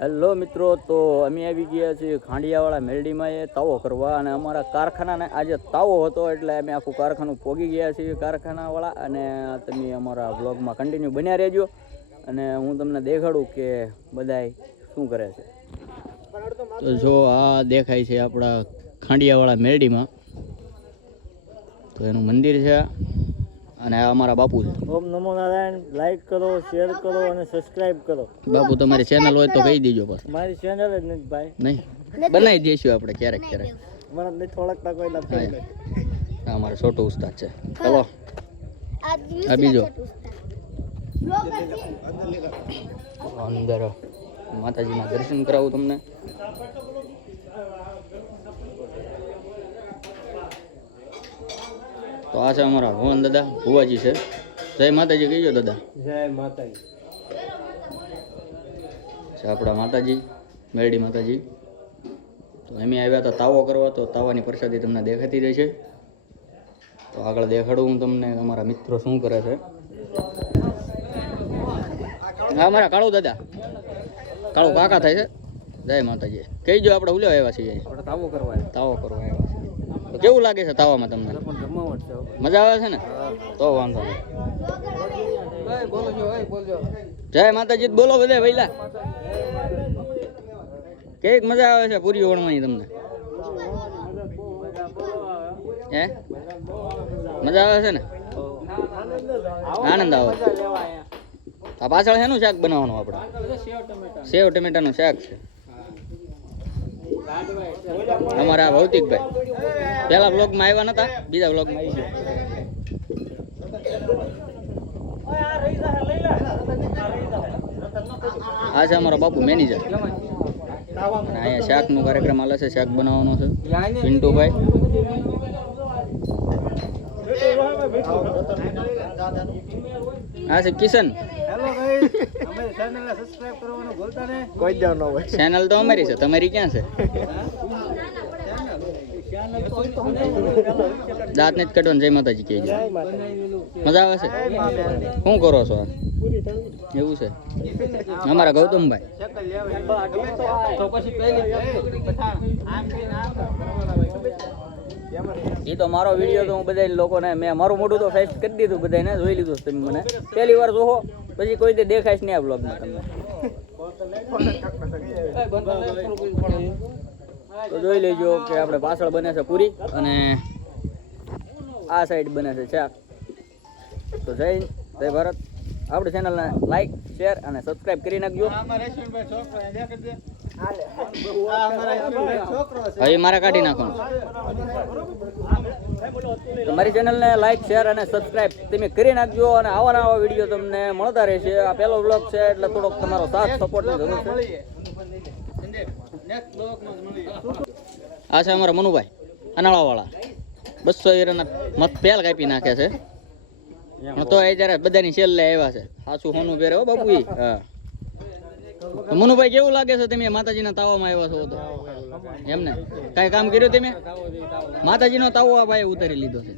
Hello મિત્રો, તો અમે આવી ગયા છીએ ખાંડિયાવાળા મેલડીમાં એ તાવો કરવા, અને અમારા કારખાનાને આજે તાવો હતો એટલે અમે આખું કારખાનું પોગી ગયા છીએ કારખાનાવાળા. અને તમે અમારા બ્લોગમાં કન્ટિન્યુ બન્યા રહેજો અને હું તમને દેખાડું કે બધાય શું કરે છે. તો જો આ દેખાય છે આપણા ખાંડિયાવાળા મેલડીમાં, તો એનું મંદિર છે અને આ અમારા બાપુ છે. ઓમ નમો નારાયણ. લાઈક કરો, શેર કરો અને સબસ્ક્રાઇબ કરો. બાપુ તમારી ચેનલ હોય તો કહી દીજો. બસ મારી ચેનલ જ નથી ભાઈ. નહીં, બનાવી દઈશું આપણે ક્યારેક ક્યારેક. મને નહીં થોડાક કોઈ લખી. આ અમારો છોટો ઉસ્તાદ છે. ચલો આ બીજો અંદર માતાજીના દર્શન કરાવું તમને. તો આ છે અમારા ભુવન દાદા, ભુવાજી છે. જય માતાજી કહીજો દાદા. જય માતાજી. છે આપણા માતાજી, મેરડી માતાજી. તો એમ આવ્યા હતા તાવો કરવા, તો તાવાની પ્રસાદી તમને દેખાતી રહેશે. તો આગળ દેખાડું હું તમને અમારા મિત્રો શું કરે છે. હા, અમારા કાળુ દાદા, કાળુ કાકા થાય છે. જય માતાજી કહીજો. આપણે ઉલ્યો આવ્યા છીએ તાવો કરવા આવ્યા છીએ. તો કેવું લાગે છે તાવામાં તમને? મજા આવે છે ને? તો વાંધો નહીં. જય માતાજી બોલો બધા વૈલા. કેક મજા આવે છે પૂરી વણવાની તમને? હે, મજા આવે છે ને? આનંદ આવે. આ પાછળ શેનું શાક બનાવવાનું આપણે? સેવ ટમેટાનું શાક છે. અમારા ભૌતિકભાઈ પેલા બ્લોગમાં આવ્યા નતા, બીજા બ્લોગમાં આવી ગયા. આ છે અમારો બાપુ મેનેજર. અને અહીંયા શાકનો કાર્યક્રમ હાલે છે, શાક બનાવવાનો છે. પિન્ટુભાઈ. આ છે કિશન. ચેનલ તો અમારી છે, તમારી ક્યાં છે? દાંત ને જ કાઢવાનું. જય માતાજી કહેજો. મજા આવે છે? શું કરો છો? એવું છે અમારા ગૌતમભાઈ. એ તો મારો વિડીયો તો હું બધા લોકોને મેં મારું મોઢું તો ફેસ કરી દીધું, બધાને જોઈ લીધું. તમે મને પહેલી વાર જોવો, પછી કોઈ દે દેખાય નહીં આ બ્લોગમાં તમને. તો જોઈ લેજો કે આપણે પાછળ બને છે પૂરી અને આ સાઈડ બને છે શાક. તો જય ભારત. આપણી ચેનલને લાઈક, શેર અને સબસ્ક્રાઇબ કરી નાખજો. હવે મારા કાઢી નાખવાનું. મારી ચેનલને લાઈક, શેર અને સબસ્ક્રાઇબ તમે કરી નાખજો. અને આવા નવા વિડીયો તમને મળતા રહેશે. આ પહેલો બ્લોગ છે એટલે થોડોક તમારો સાથ સપોર્ટની જરૂર છે. આ છે અમારા મનુભાઈ અનાળાવાળા. 200 હીરાના મત પેલ કાપી નાખે છે. તો એ જયારે બધાની સેલ લે આવ્યા છે. સાચું હોનું પહેરે હો બાપુ. હા, મનુભાઈ કેવું લાગે છે? તમે માતાજીના તાવામાં આવ્યા છો તો એમને કઈ કામ કર્યું તમે? માતાજીનો તાવો આ ભાઈ ઉતારી લીધો છે.